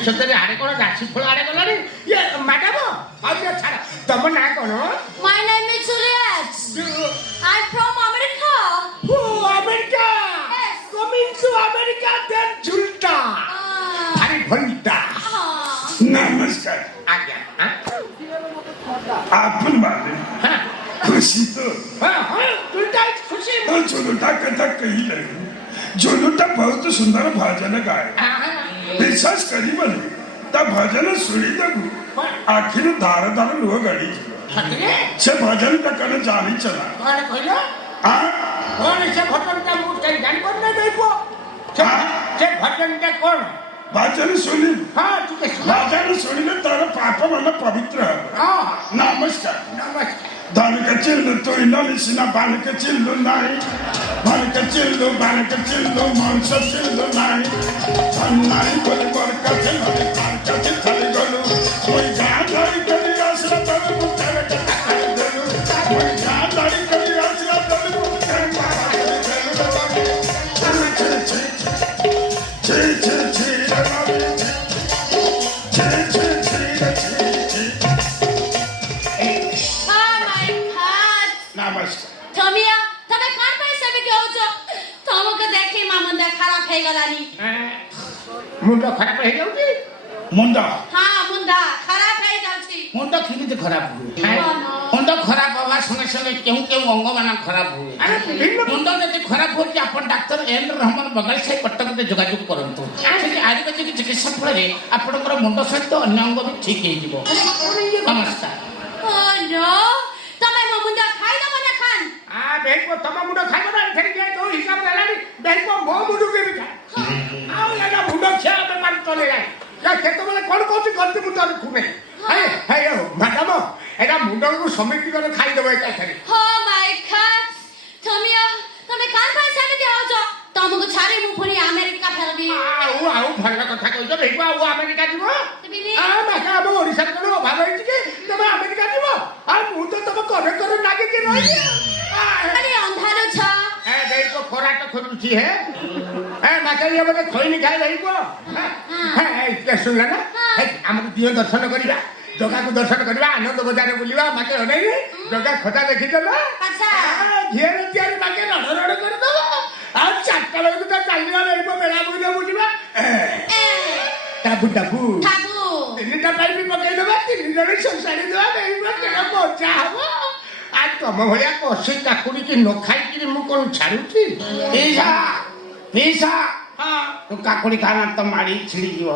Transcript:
ଭବିଷ୍ୟତରେ ଆଡ଼େ କ'ଣ ରାଶି ଫଳ ଆଡ଼େ ଗଲାଣି ଇଏ ମ୍ୟାଡାମ ଆଉ ଟିକେ ଛାଡ଼ ତମ ନାଁ କ'ଣ? My name is Juliet. I'm from America. America Yes. coming to America then ଝୁଲଟା ଭାରି ଭଲଟା नमस्कार ଆଜ୍ଞା आपण वाले खुशी तो ଝୁଲଟା ଖୁସି और जोलुटा कथा कही लगी जोलुटा बहुत सुंदर भजन गाए विश्वास करी बनी ता भजन सुनी दगु आखिर धार धार लुह गड़ी ସତରେ से भजन तक जानी चला କ'ଣ କହିଲ आ କ'ଣ ସେ ଭଜନଟା ମୁଁ କାହିଁ ଜାଣିପାରୁନି ଭାଇ ପୁଅ ସେ ଭଜନଟା କ'ଣ? भजन सुनी ହଁ ଟିକେ ଶୁଣ भजन सुनिले तार पाप मन पवित्र हो ହଁ नमस्कार ନମସ୍କାର धन के चिल्लु तो इन्होंने सिना बान के चिल्लु नहीं धन के चिल्लु बान के चिल्लु मांस चिल्लु नहीं धन नहीं बोले बर का चिल्लु कान का चिल्लु गलु कोई गान नहीं करी आसरा तब मुझे के खाई गलु कोई गान नहीं करी आसरा तब मुझे Oh my God. नमस्कार Tomia, ତମେ କାଣ ପାଇଁ ସେମିତି ହଉଛ? ତମକୁ ଦେଖି ମୋ ମୁଣ୍ଡ ଖରାପ ହେଇଗଲାନି। ମୁଣ୍ଡ ଖରାପ ହେଇଯାଉଛି मुंडा ହଁ ମୁଣ୍ଡ ଖରାପ ହେଇଯାଉଛି। ମୁଣ୍ଡ କେମିତି ଖରାପ ହୁଏ ମୁଣ୍ଡ ଖରାପ ହେବା ସଙ୍ଗେ ସଙ୍ଗେ କେଉଁ କେଉଁ ଅଙ୍ଗମାନ ଖରାପ ହୁଏ ଆରେ ବିଭିନ୍ନ ମୁଣ୍ଡ ଯଦି ଖରାପ ହେଉଛି ଆପଣ ଡାକ୍ତର ଏନ୍ ରହମାନ ବଗାଇ ସାହି କଟକରେ ଯୋଗାଯୋଗ କରନ୍ତୁ ସେଠି ଆୟୁର୍ବେଦିକ ଚିକିତ୍ସା ଫଳରେ ଆପଣଙ୍କର ମୁଣ୍ଡ ସହିତ ଅନ୍ୟ ଅଙ୍ଗ ବି ଠିକ୍ ହେଇଯିବ ନମସ୍କାର Oh no, ତମେ ମୋ ମୁଣ୍ଡ ଖାଇଦବ ନା ଖାନ୍? ବେଗ ତମ ମୁଣ୍ଡ ଖାଇବ ନା ଏଥିରେ କିଏ ଯୋଉ ହିସାବ ଦେଲାଣି ବେଗ ମୋ ମୁଣ୍ଡକୁ କେମିତି ଖାଏ ଆଉ ଏଇଟା ମୁଣ୍ଡ ଖିଆ ବେପାର ଚଲେଇଲାଣି କେତେବେଳେ କ'ଣ କହୁଛି ଗତି ମୁଣ୍ଡ ଦେଖୁନି ମ୍ୟାଡାମ ଏଇଟା ମୁଣ୍ଡକୁ ସମିତି କରି ଖାଇଦେବ ଏକାଥରେ Oh my God. ତମିଆ, ତମେ କାଣ ପାଇଁ ସେମିତି ହଉଛ? ତମକୁ ଛାଡ଼ି ମୁଁ ପୁଣି ଆମେରିକା ଫେରବି। ଆଉ ଭଲ କଥା କହିଛ ବେଗ ଆଉ ଆମେରିକା ଯିବ ତେବେ ଆମ ଓଡ଼ିଶାରେ କ'ଣ ଅଭାବ ହେଇଛି କି ତମେ ଆମେରିକା ଯିବ ଆଉ ମୁଁ ତ ତମ କରେ କରେ ଲାଗିକି ରହିଛି ଖାଲି ଅନ୍ଧାର ଛ। ବେଗ ଖରା ତ ଖୋଜୁଛି ମାକା ଇଏ ବୋଧେ ଖଇନି ଖାଇ ରହିବ ଶୁଣିଲା ନା ଆମକୁ ଦିଅ ଦର୍ଶନ କରିବା ଜଗାକୁ ଦର୍ଶନ କରିବା ଆନନ୍ଦ ବଜାରରେ ବୁଲିବା ମାକେ ଅନେଇବି ଜଗା ଖୋଜା ଦେଖିଦେଲ ଆଚ୍ଛା। ଝିଅରେ ତିଆରି ମାକେ ରଡ଼ ରଡ଼ କରିଦେବ ଆଉ 4ଟା ବେଳକୁ ତ ଚାଲିବା ରହିବ ବେଳାଭୂମିରେ ବୁଲିବା ଟାବୁ ଟାବୁ ଠାବୁ। 3ଟା ପାଇପ୍ ପକେଇଦେବା 3 ଜଣ ସଂସାରି ଦେବା ରହିବା କେଡ ମଜା ହବ ଆଉ ତମ ଭଳିଆ କଷି କାକୁଡ଼ିକି ନ ଖାଇକିରି ମୁଁ କ'ଣ ଛାଡୁଛି ପିସା ପିସା ହଁ ତୁ କାକୁଡ଼ି ଖାନା ତ ମାଡ଼ି ଛିଡ଼ିଯିବ